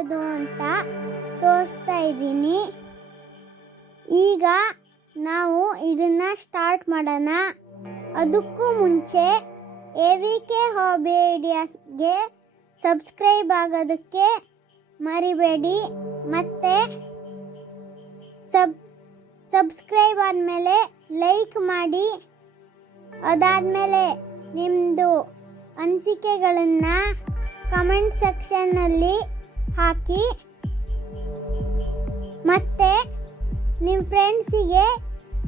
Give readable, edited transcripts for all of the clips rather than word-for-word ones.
ಮಾಡೋದು ಅಂತ ತೋರಿಸ್ತಾ ಇದ್ದೀನಿ. ಈಗ ನಾವು ಇದನ್ನ ಸ್ಟಾರ್ಟ್ ಮಾಡೋಣ. ಅದಕ್ಕೂ ಮುಂಚೆ AVK ಹಾಬಿ ಐಡಿಯಾಸ್ಗೆ ಸಬ್ಸ್ಕ್ರೈಬ್ ಆಗೋದಕ್ಕೆ ಮರಿಬೇಡಿ. ಮತ್ತು ಸಬ್ಸ್ಕ್ರೈಬ್ ಆದಮೇಲೆ ಲೈಕ್ ಮಾಡಿ. ಅದಾದಮೇಲೆ ನಿಮ್ಮದು ಅನಿಸಿಕೆಗಳನ್ನು ಕಮೆಂಟ್ ಸೆಕ್ಷನ್ನಲ್ಲಿ ಹಾಕಿ. ಮತ್ತು ನಿಮ್ಮ ಫ್ರೆಂಡ್ಸಿಗೆ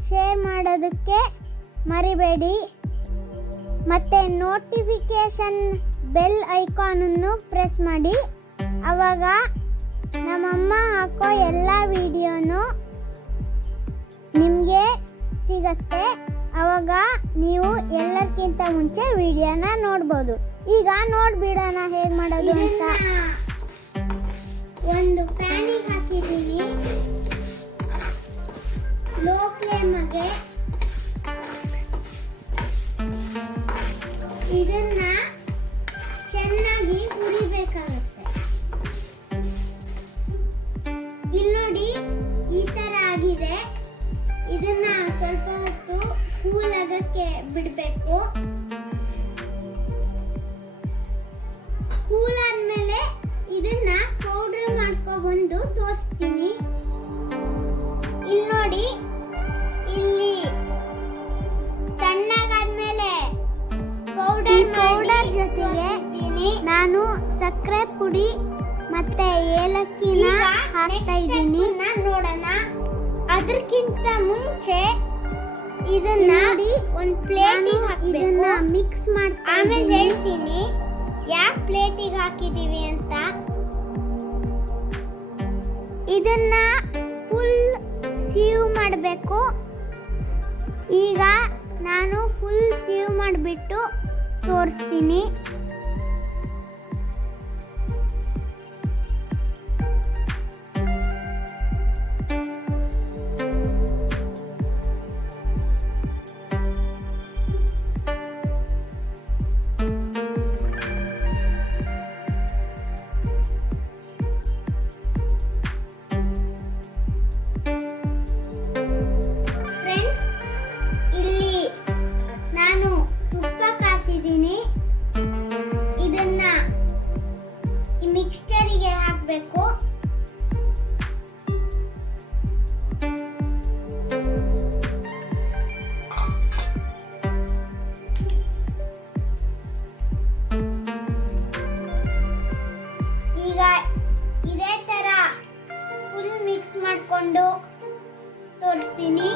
ಶೇರ್ ಮಾಡೋದಕ್ಕೆ ಮರಿಬೇಡಿ. ಮತ್ತು ನೋಟಿಫಿಕೇಷನ್ ಬೆಲ್ ಐಕಾನನ್ನು ಪ್ರೆಸ್ ಮಾಡಿ. ಆವಾಗ ನಮ್ಮಮ್ಮ ಹಾಕೋ ಎಲ್ಲ ವಿಡಿಯೋನು ನಿಮಗೆ ಸಿಗತ್ತೆ. ಆವಾಗ ನೀವು ಎಲ್ಲರಿಗಿಂತ ಮುಂಚೆ ವಿಡಿಯೋನ ನೋಡ್ಬೋದು. ಈಗ ನೋಡ್ಬಿಡೋಣ ಹೇಗೆ ಮಾಡೋದು ಅಂತ. ಒಂದು ಪ್ಯಾನಿಗೆ ಹಾಕಿದ್ದೀನಿ. ಲೋ ಫ್ಲೇಮ್ಗೆ ಇದನ್ನ ಚೆನ್ನಾಗಿ ಹುರಿಬೇಕಾಗುತ್ತೆ. ಇಲ್ಲಿ ನೋಡಿ, ಈ ತರ ಆಗಿದೆ. ಇದನ್ನ ಸ್ವಲ್ಪ ಹೊತ್ತು ಕೂಲ್ ಆಗಕ್ಕೆ ಬಿಡಬೇಕು. ಕೂಲ್ ಆದ್ಮೇಲೆ ಇದನ್ನ ಪೌಡರ್ ಮಾಡ್ಕೊಬಂದು ತೋರಿಸ್ತೀನಿ. ಇಲ್ಲಿ ನೋಡಿ, ಇಲ್ಲಿ ತಣ್ಣಗಾದ್ಮೇಲೆ ಪೌಡರ್ ಜೊತೆಗೆ ನಾನು ಸಕ್ಕರೆ ಪುಡಿ ಮತ್ತೆ ಏಲಕ್ಕಿನ ಹಾಕ್ತಾ ಇದ್ದೀನಿ. ನೋಡೋಣ. ಅದಕ್ಕಿಂತ ಮುಂಚೆ ಇದನ್ನ ಒಂದು ಪ್ಲೇಟಿಗೆ ಇದನ್ನ ಮಿಕ್ಸ್ ಮಾಡ್ತಾ ಆಮೇಲೆ ಹೇಳ್ತೀನಿ ಯಾವ ಪ್ಲೇಟಿಗೆ ಹಾಕಿದೀವಿ ಅಂತ. ಇದನ್ನ ಫುಲ್ ಸೀವ್ ಮಾಡಬೇಕು. ಈಗ ನಾನು ಫುಲ್ ಸೀವ್ ಮಾಡಿಬಿಟ್ಟು ತೋರಿಸ್ತೀನಿ. ಇದನ್ನ ಈ ಮಿಕ್ಸ್ಚರಿಗೆ ಹಾಕಬೇಕು. ಈಗ ಇದೇ ತರ ಫುಲ್ ಮಿಕ್ಸ್ ಮಾಡಿಕೊಂಡು ತೋರಿಸ್ತೀನಿ.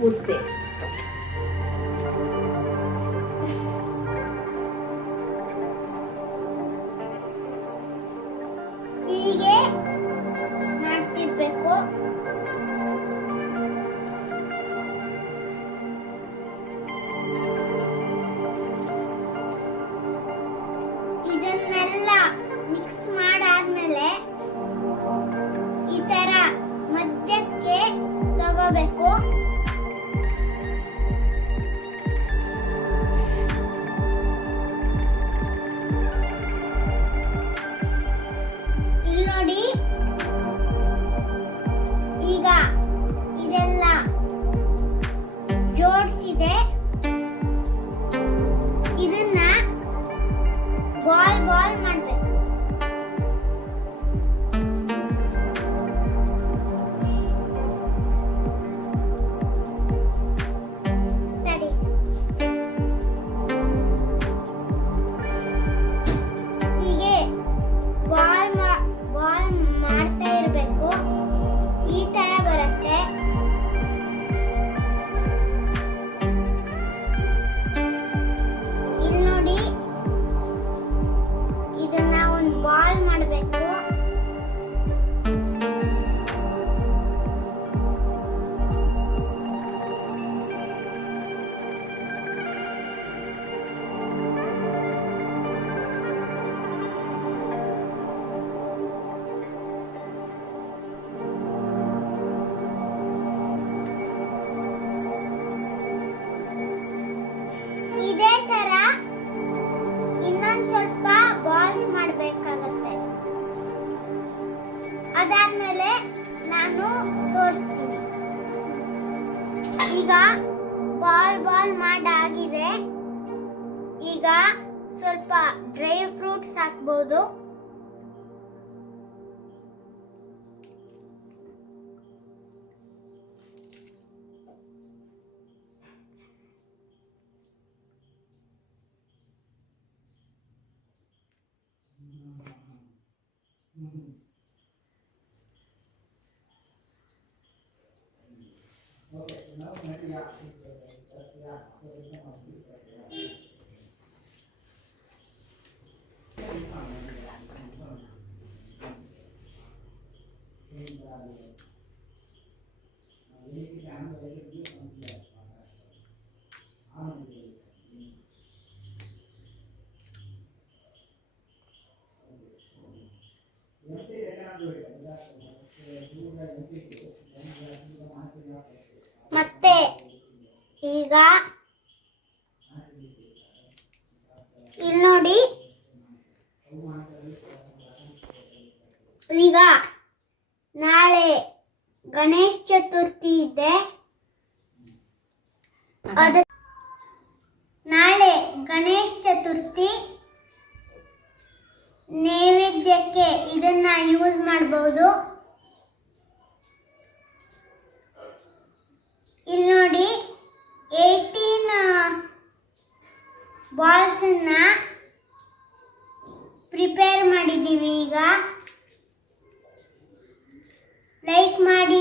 ಪೂರ್ತಿ ಹೀಗೆ ಮಾಡ್ತಿರ್ಬೇಕು. ಇದನ್ನೆಲ್ಲ ಮಿಕ್ಸ್ ಮಾಡಾದ್ಮೇಲೆ ಈ ತರ ಮಧ್ಯಕ್ಕೆ ತಗೋಬೇಕು. ಇಲ್ಲಿ ನೋಡಿ, ಈಗ ಇದೆಲ್ಲ ಜೋಡಿಸಿದೆ. ಇದನ್ನ ಬಾಲ್ ಮಾಡಬೇಕು. ಅದಾದ್ಮೇಲೆ ನಾನು ತೋರಿಸ್ತೀನಿ. ಈಗ ಬಾಲ್ ಮಾಡಾಗಿದೆ. ಈಗ ಸ್ವಲ್ಪ ಡ್ರೈ ಫ್ರೂಟ್ಸ್ ಹಾಕ್ಬೋದು. ಮತ್ತೆ ಈಗ ಇಲ್ಲಿ ನೋಡಿ, ಈಗ ನಾಳೆ ಗಣೇಶ್ ಚತುರ್ಥಿ ಇದೆ. ನಾಳೆ ಗಣೇಶ್ ಚತುರ್ಥಿ ನೈವೇದ್ಯಕ್ಕೆ ಇದನ್ನ ಯೂಸ್ ಮಾಡಬಹುದು. ಇಲ್ಲಿ ನೋಡಿ 18 ಬಾಲ್ಸ್ ಅನ್ನ ಪ್ರಿಪೇರ್ ಮಾಡಿದ್ದೀವಿ. ಈಗ ಲೈಕ್ ಮಾಡಿ.